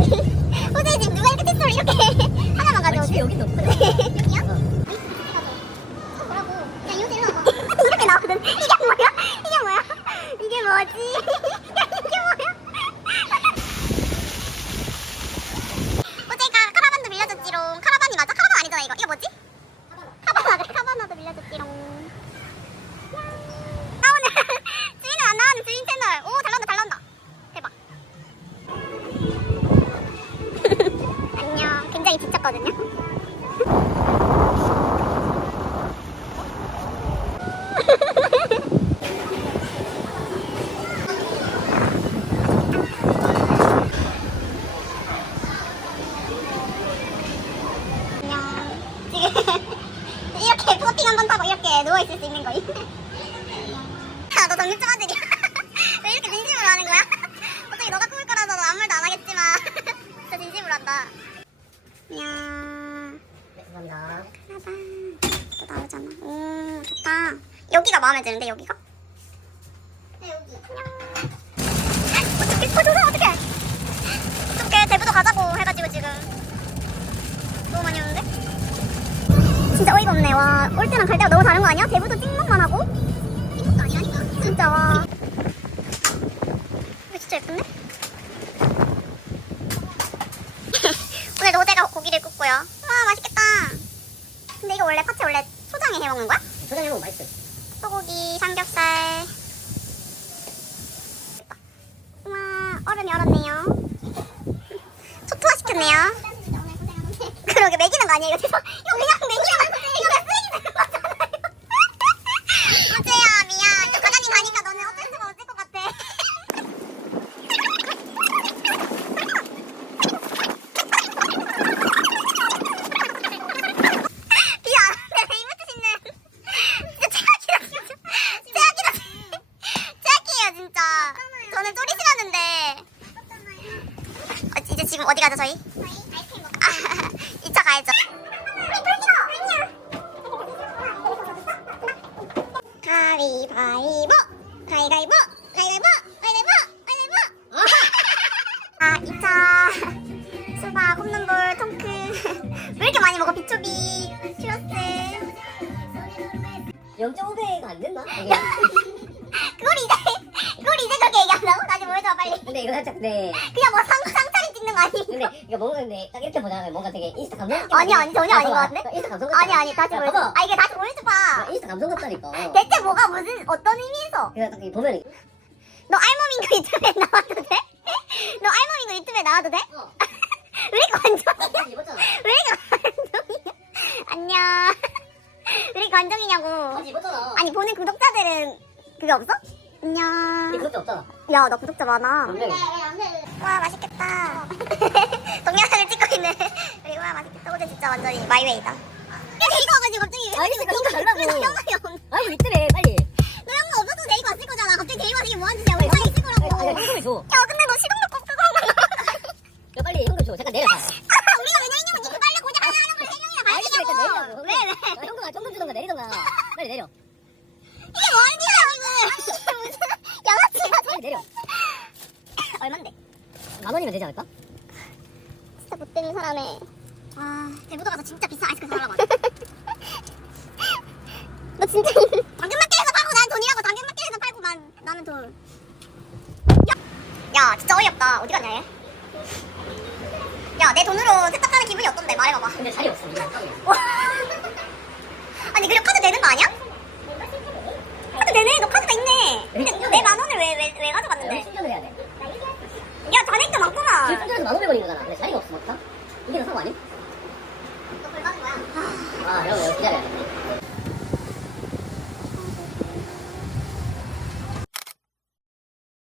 집 누가 이렇게 칫솔 이렇게 하나만 가져오지? 여기. 여기요? 지금 이렇게 포팅 한번 타고 이렇게 누워 있을 수 있는 거임. 야, 너 정신? 왜 이렇게 진심으로 하는 거야? 어차피 너가 꾸밀 거라서 너 아무 말도 안 하겠지만 진짜 진심으로 한다. 안녕. 네, 감사합니다. 짜잔. 또 나오잖아. 오, 좋다. 여기가 마음에 드는데 여기가? 네, 여기. 안녕. 어떡해, 어, 조선 어떡해. 어떡해, 대부도 가자고 해가지고 지금. 너무 많이 오는데? 진짜 어이가 없네. 와, 올 때랑 갈 때가 너무 다른 거 아니야? 대부도 찍먹만 하고? 찍먹도 아니라니까. 진짜 와. 이거 진짜 예쁜데? 오늘 노제가 굽고요. 와, 맛있겠다. 근데 이거 원래 파채 원래 초장에 해 먹는 거야? 소장해 먹으면 맛있어. 소고기, 삼겹살. 우와, 얼음이 얼었네요. 초토화 시켰네요. 그러게 먹이는 거 아니에요? 이거 이거 그냥 먹이는 이거 그냥 쓰레기 되는 거잖아요. 어제야 미안. 저 과장님 가니까 너는 어쩔 수가 없을 것 같아. 비안 돼. 이마트 씻는. 진짜 최악이다 진짜. 최악이다. 최악이에요 진짜. 저는 쪼리 싫었는데. 어, 이제 지금 어디 가죠 저희? 아, 2차 가야죠. 가위바위보 가위가위보 가위가위보 가위가위보 가위가위보 아 2차 수박 홈런볼 통크 왜 이렇게 많이 먹어 비초비 츄러스 0.5배가 안 됐나? 근데 이거 살짝 네. 그냥 뭐 상, 상차림 찍는 거 아니? 근데 이거 뭔가 근데 딱 이렇게 보자면 뭔가 되게 인스타 감성 느낌 아니 아니 전혀 아닌 것 봐봐. 같은데? 인스타 감성 같다. 아니 아니 다시 야, 보여줘 봐봐. 아 이게 다시 보여줘 봐 야, 인스타 감성 같다니까. 대체 뭐가 무슨 어떤 의미에서 그래서 딱 보면 너 알몸인거 유튜브에 나와도 돼? 너 알몸인거 유튜브에 나와도 돼? 어. 왜 이렇게 관종이야? 바지 입었잖아. 왜 이렇게 관종이야? 안녕 왜 이렇게 관종이냐고 바지 입었잖아. 아니 보는 구독자들은 그게 없어? 근데 안녕 없잖아. 야 나 구독자 많아 분명히. 와 맛있겠다 동영상을 찍고 있는 우리 와 맛있겠다 어제 진짜 완전히 마이웨이다 야 데리고 와가지고 갑자기 아니, 그러니까 이거 달라고. 너 영상이 없- 아 이거 있더래 빨리. 너 영상 없었으면 데리고 왔을 거잖아 갑자기 데리고 와서 이게 뭐하는 짓이야 우리 빨리 있을 거라고 아, 야, 현금을 줘. 야 근데 너꼭 끄고 한 거야 야 빨리 현금 줘. 잠깐 내려봐. 아, 우리가 왜냐 있냐면 니그 빨래 고장 하나 하는 걸 세 명이나 봐야 알겠어 일단 되냐고 내리라고. 왜 왜? 야, 현금 현금 주던가 내리던가. 빨리 내려. 이게 뭔 일이야 이거 이게 무슨 양아치야 빨리 내려. 얼만데? 만 원이면 되지 않을까? 진짜 못된 사람에 아 대부도 가서 진짜 비싼 아이스크림 사달라고 너 진짜 당근마켓에서 팔고 난 돈이라고 당근마켓에서 팔고 만 나는 돈 야, 야 진짜 어이없다 어디 갔냐 얘? 야 내 돈으로 세탁하는 기분이 어떤데 말해봐봐 근데 자리 없어. 아니 그리고 카드 되는 거 아니야? 카드 되네 너 카드가 있네 근데 내 만 원을 왜 왜 왜 여기 가져갔는데? 충전을 해야 돼. 야 잔액도 지금 많구만 충전해서 만 오백 원인 거잖아. 근데 자리가 없어